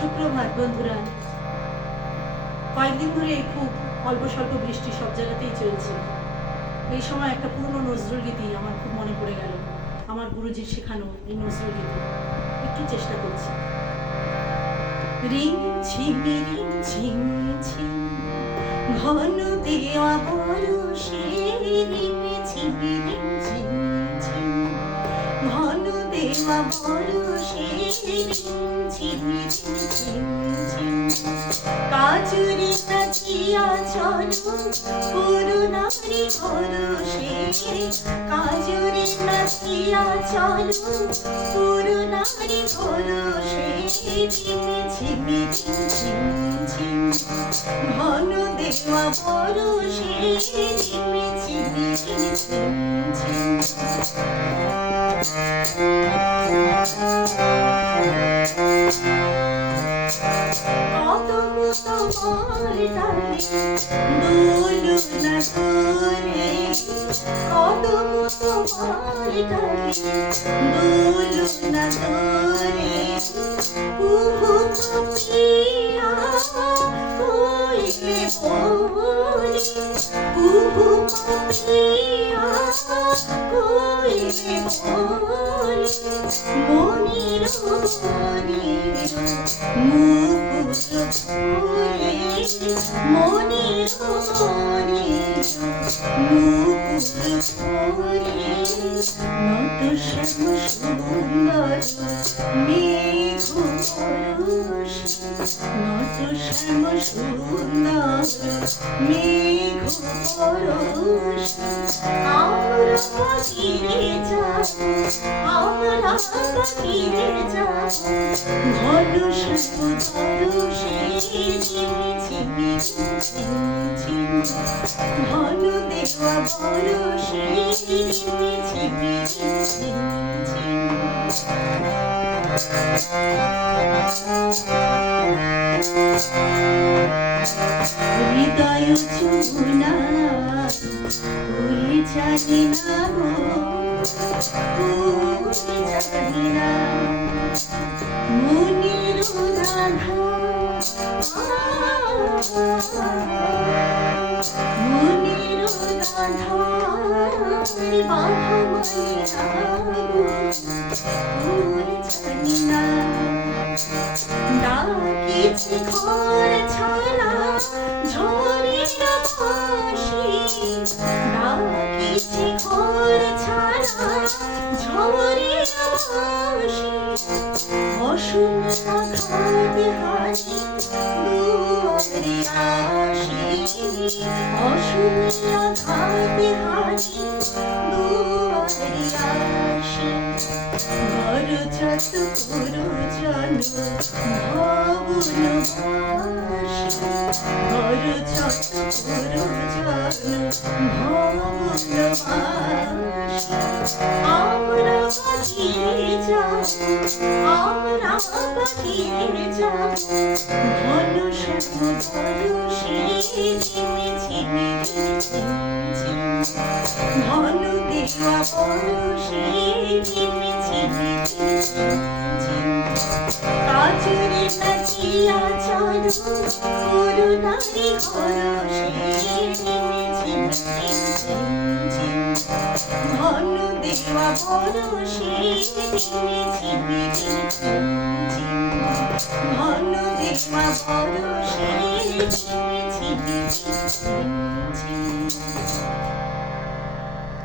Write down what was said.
সুপ্রভাত বন্ধুরা। কয়েকদিন ধরে খুব অল্প স্বল্প বৃষ্টি সব জায়গাতেই চলছে। এই সময় একটা পুরনো নজরুল গীতি আমার খুব মনে পড়ে গেল, আমার গুরুজির শেখানো এই নজরুল গীতি একটু চেষ্টা করছি। রিং ঝিম রিং ঝিম ঝিম ঘন দেওয়া বরষে, রিং ঝিম রিং ঝিম ঝিম ঘন দেওয়া বরষে, রিং ঝিম রিং ঝিম ঝিম কাজুরি নাচিয়া চলো করুণারি হরষে, কাজুরি নাচিয়া চলো করুণারি হরষে, ঝিমি ঝিমি ঝিম ঝিম ঝিম ঘন দেওয়া বরষে, ঝিমি ঝিমি ঝিম ঝিম ঝিম কদম তোমার ডালে দোলো না দোলে, কদম তোমার ডালে দোলো না দোলে, কুহু পাপিয়া কইলে বলে, কুহু পাপিয়া কইলে বলে, মনির মনির মুকুট ফুলে, মনির মনির মুকুট ফুলে, নত শ্যাম সুন্দর মেঘ পরশে, নত শ্যাম সুন্দর মেঘ পরশে, আমরা পাখিরে যাব, আমরা পাখিরে যাব, ঘন শ্যাম ধরষে, ঝিমি ঝিমি ঝিম ঝিম ঘন দেওয়া বরষে, ঝিমি ঝিমি ঝিম ঝিম হৃদয় যমুনা পুরি জানি না গো, পুরি জানি না মনির রাধা, মনির রাধা বাধা মায়া গো, পুরি জানি না ডাকিছি ঘর ছাড়া ঝড়ের ভাসি, ডাকিছি ঘর ছাড়া ঝড়ের ভাসি, অশুনিয়া ঘাতে হাসি দুয়ারে আসি, অশুনিয়া ঘাতে হাসি দুয়ারে আসি, ঘর যত পুরোজন ভবনবাসী, ঘর যত পুরোজন ভবনবাসী, আমরা পাখিরে যাব, আমরা পাখিরে যাব, ঘন শ্যাম ধরষে, ঝিমি ঝিমি ঝিম ঝিম ঘন দেওয়া বরষে, ঝিমি ঝিমি ঝিম ঝিম কাজুরি নাচিয়া চলো করুণারি হরষে, ঝিমি ঝিমি ঝিম ঝিম ঘন দেওয়া বরষে, ঝিমি ঝিমি ঝিম ঝিম ঘন দেওয়া বরষে, ঝিমি ঝিমি ঝিম ঝিম